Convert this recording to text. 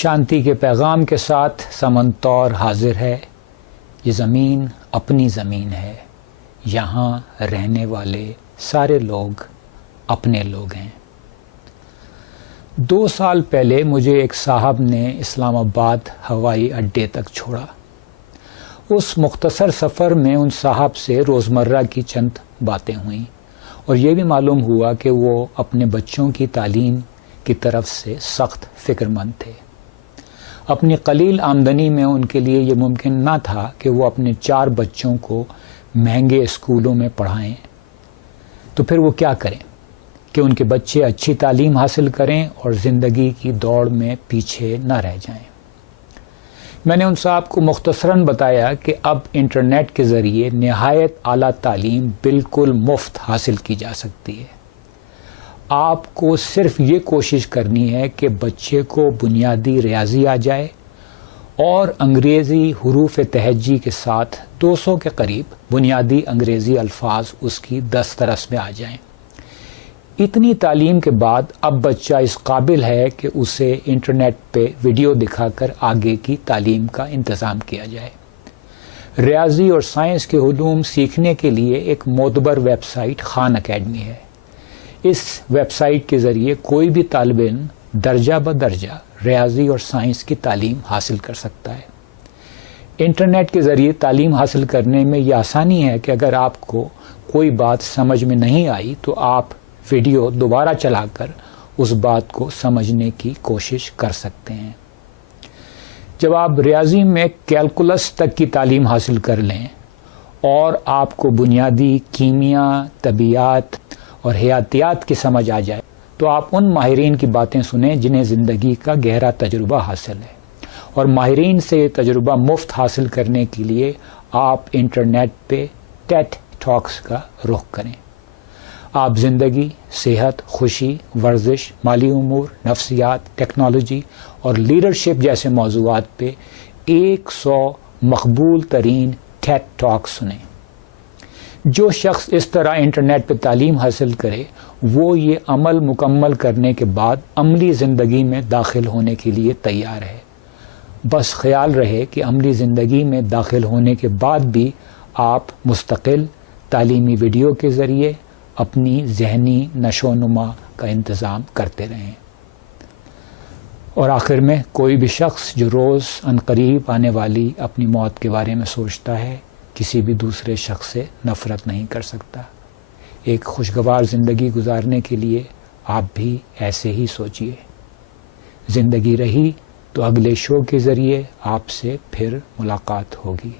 شانتی کے پیغام کے ساتھ سمن طور حاضر ہے. یہ زمین اپنی زمین ہے. یہاں رہنے والے سارے لوگ اپنے لوگ ہیں. 2 سال پہلے مجھے ایک صاحب نے اسلام آباد ہوائی اڈے تک چھوڑا. اس مختصر سفر میں ان صاحب سے روزمرہ کی چند باتیں ہوئیں اور یہ بھی معلوم ہوا کہ وہ اپنے بچوں کی تعلیم کی طرف سے سخت فکر مند تھے. اپنی قلیل آمدنی میں ان کے لیے یہ ممکن نہ تھا کہ وہ اپنے 4 بچوں کو مہنگے اسکولوں میں پڑھائیں. تو پھر وہ کیا کریں کہ ان کے بچے اچھی تعلیم حاصل کریں اور زندگی کی دوڑ میں پیچھے نہ رہ جائیں. میں نے ان صاحب کو مختصراً بتایا کہ اب انٹرنیٹ کے ذریعے نہایت اعلیٰ تعلیم بالکل مفت حاصل کی جا سکتی ہے. آپ کو صرف یہ کوشش کرنی ہے کہ بچے کو بنیادی ریاضی آ جائے اور انگریزی حروف تہجی کے ساتھ 200 کے قریب بنیادی انگریزی الفاظ اس کی دسترس میں آ جائیں. اتنی تعلیم کے بعد اب بچہ اس قابل ہے کہ اسے انٹرنیٹ پہ ویڈیو دکھا کر آگے کی تعلیم کا انتظام کیا جائے. ریاضی اور سائنس کے علوم سیکھنے کے لیے ایک معتبر ویب سائٹ خان اکیڈمی ہے. اس ویب سائٹ کے ذریعے کوئی بھی طالب علم درجہ بدرجہ ریاضی اور سائنس کی تعلیم حاصل کر سکتا ہے. انٹرنیٹ کے ذریعے تعلیم حاصل کرنے میں یہ آسانی ہے کہ اگر آپ کو کوئی بات سمجھ میں نہیں آئی تو آپ ویڈیو دوبارہ چلا کر اس بات کو سمجھنے کی کوشش کر سکتے ہیں. جب آپ ریاضی میں کیلکولس تک کی تعلیم حاصل کر لیں اور آپ کو بنیادی کیمیا، طبیعیات اور حیاتیات کی سمجھ آ جائے تو آپ ان ماہرین کی باتیں سنیں جنہیں زندگی کا گہرا تجربہ حاصل ہے. اور ماہرین سے یہ تجربہ مفت حاصل کرنے کے لیے آپ انٹرنیٹ پہ ٹیٹ ٹاکس کا رخ کریں. آپ زندگی، صحت، خوشی، ورزش، مالی امور، نفسیات، ٹیکنالوجی اور لیڈرشپ جیسے موضوعات پہ 100 مقبول ترین ٹیٹ ٹاک سنیں. جو شخص اس طرح انٹرنیٹ پہ تعلیم حاصل کرے وہ یہ عمل مکمل کرنے کے بعد عملی زندگی میں داخل ہونے کے لیے تیار ہے. بس خیال رہے کہ عملی زندگی میں داخل ہونے کے بعد بھی آپ مستقل تعلیمی ویڈیو کے ذریعے اپنی ذہنی نشو و نما کا انتظام کرتے رہیں. اور آخر میں کوئی بھی شخص جو روز عنقریب آنے والی اپنی موت کے بارے میں سوچتا ہے کسی بھی دوسرے شخص سے نفرت نہیں کر سکتا. ایک خوشگوار زندگی گزارنے کے لیے آپ بھی ایسے ہی سوچئے. زندگی رہی تو اگلے شو کے ذریعے آپ سے پھر ملاقات ہوگی.